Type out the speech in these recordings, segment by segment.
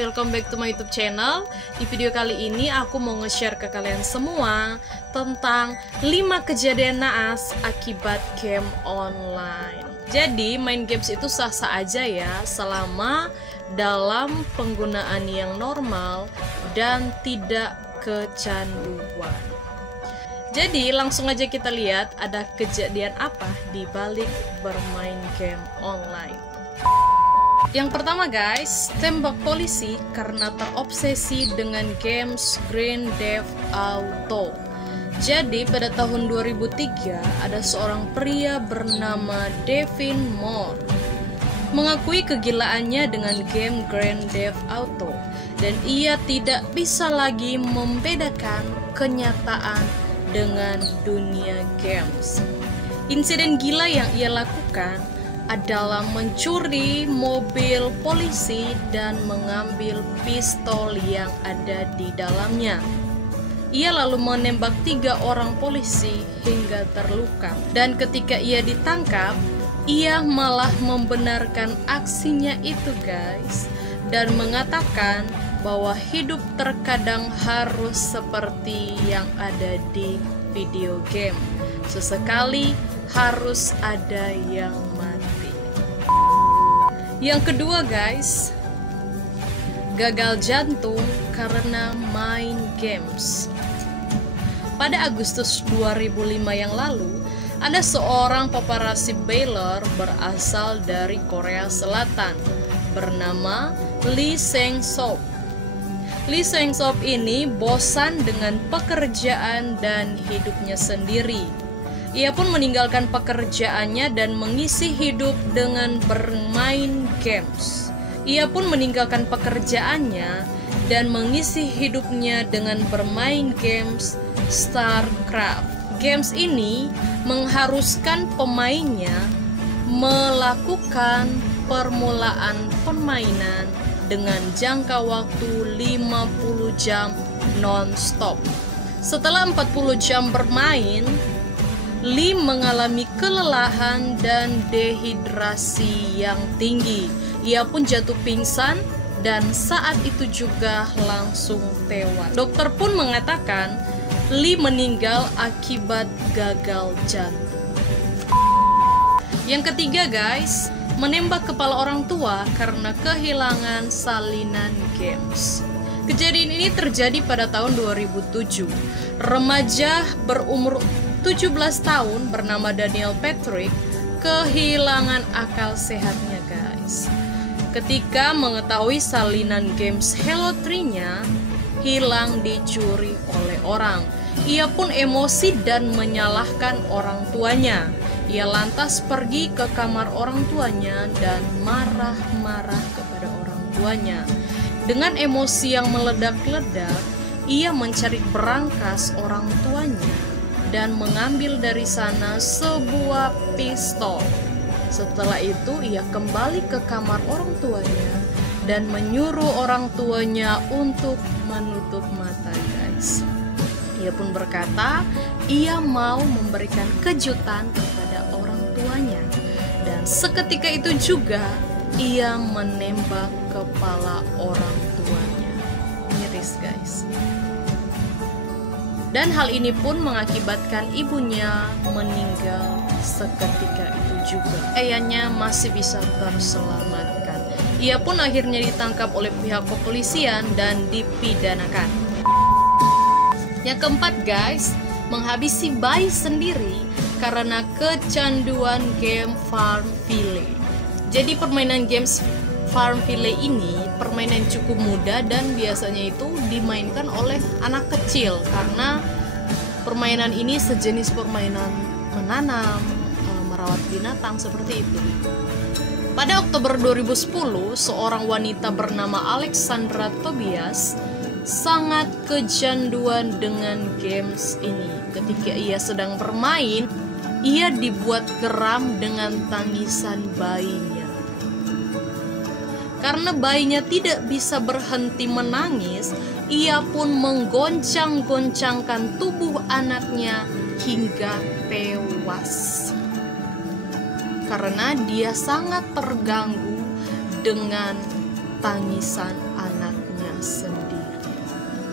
welcome back to my YouTube channel. Di video kali ini aku mau nge-share ke kalian semua tentang 5 kejadian naas akibat game online. Jadi main games itu sah-sah aja ya, selama dalam penggunaan yang normal dan tidak kecanduan. Jadi langsung aja kita lihat ada kejadian apa di balik bermain game online. Yang pertama guys, tembak polisi karena terobsesi dengan games Grand Theft Auto. Jadi pada tahun 2003 ada seorang pria bernama Devin Moore mengakui kegilaannya dengan game Grand Theft Auto dan ia tidak bisa lagi membedakan kenyataan dengan dunia games. Insiden gila yang ia lakukan adalah mencuri mobil polisi dan mengambil pistol yang ada di dalamnya. Ia lalu menembak 3 orang polisi hingga terluka. Dan ketika ia ditangkap, ia malah membenarkan aksinya itu guys, dan mengatakan bahwa hidup terkadang harus seperti yang ada di video game. Sesekali harus ada yang mati. Yang kedua guys, gagal jantung karena main games. Pada Agustus 2005 yang lalu, ada seorang paparazzi Baylor berasal dari Korea Selatan bernama Lee Sang-sop. Lee Sang-sop ini bosan dengan pekerjaan dan hidupnya sendiri. Ia pun meninggalkan pekerjaannya dan mengisi hidup dengan bermain games. Ia pun meninggalkan pekerjaannya dan mengisi hidupnya dengan bermain games StarCraft. Games ini mengharuskan pemainnya melakukan permulaan permainan dengan jangka waktu 50 jam non-stop. Setelah 40 jam bermain, Lee mengalami kelelahan dan dehidrasi yang tinggi. Ia pun jatuh pingsan dan saat itu juga langsung tewas. Dokter pun mengatakan Lee meninggal akibat gagal jantung. Yang ketiga guys, menembak kepala orang tua karena kehilangan salinan games. Kejadian ini terjadi pada tahun 2007. Remaja berumur 17 tahun bernama Daniel Patrick kehilangan akal sehatnya guys, ketika mengetahui salinan games Halo 3-nya hilang dicuri oleh orang. Ia pun emosi dan menyalahkan orang tuanya. Ia lantas pergi ke kamar orang tuanya dan marah-marah kepada orang tuanya. Dengan emosi yang meledak-ledak, ia mencari berangkas orang tuanya dan mengambil dari sana sebuah pistol. Setelah itu ia kembali ke kamar orang tuanya dan menyuruh orang tuanya untuk menutup mata guys. Ia pun berkata ia mau memberikan kejutan kepada orang tuanya, dan seketika itu juga ia menembak kepala orang tuanya. Miris guys. Dan hal ini pun mengakibatkan ibunya meninggal seketika itu juga. Ayahnya masih bisa terselamatkan. Ia pun akhirnya ditangkap oleh pihak kepolisian dan dipidanakan. Yang keempat guys, menghabisi bayi sendiri karena kecanduan game Farmville. Jadi permainan games Farmville ini permainan cukup mudah dan biasanya itu dimainkan oleh anak kecil karena permainan ini sejenis permainan menanam, merawat binatang seperti itu. Pada Oktober 2010, seorang wanita bernama Alexandra Tobias sangat kecanduan dengan games ini. Ketika ia sedang bermain, ia dibuat geram dengan tangisan bayinya. Karena bayinya tidak bisa berhenti menangis, ia pun menggoncang-goncangkan tubuh anaknya hingga tewas. Karena dia sangat terganggu dengan tangisan anak sendiri.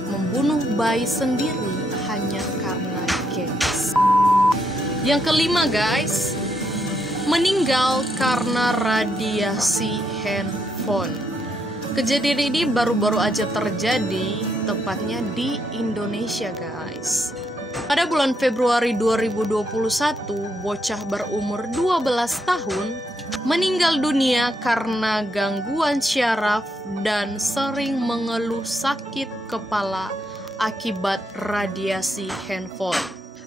Membunuh bayi sendiri hanya karena games. Yang kelima guys, meninggal karena radiasi handphone. Kejadian ini baru-baru aja terjadi, tepatnya di Indonesia guys. Pada bulan Februari 2021, bocah berumur 12 tahun meninggal dunia karena gangguan syaraf dan sering mengeluh sakit kepala akibat radiasi handphone.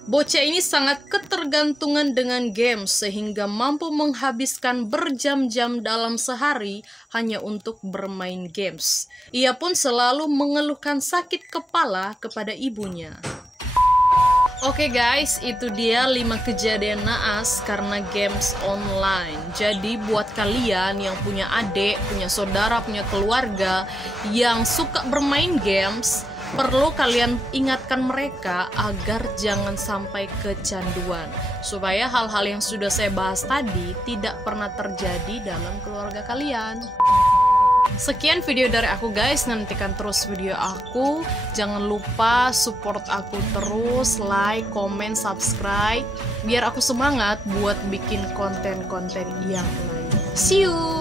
Bocah ini sangat ketergantungan dengan game sehingga mampu menghabiskan berjam-jam dalam sehari hanya untuk bermain games. Ia pun selalu mengeluhkan sakit kepala kepada ibunya. Oke guys, itu dia 5 kejadian naas karena games online. Jadi buat kalian yang punya adik, punya saudara, punya keluarga yang suka bermain games, perlu kalian ingatkan mereka agar jangan sampai kecanduan, supaya hal-hal yang sudah saya bahas tadi tidak pernah terjadi dalam keluarga kalian. Sekian video dari aku guys, nantikan terus video aku. Jangan lupa support aku terus, like, comment, subscribe, biar aku semangat buat bikin konten-konten yang lain. See you!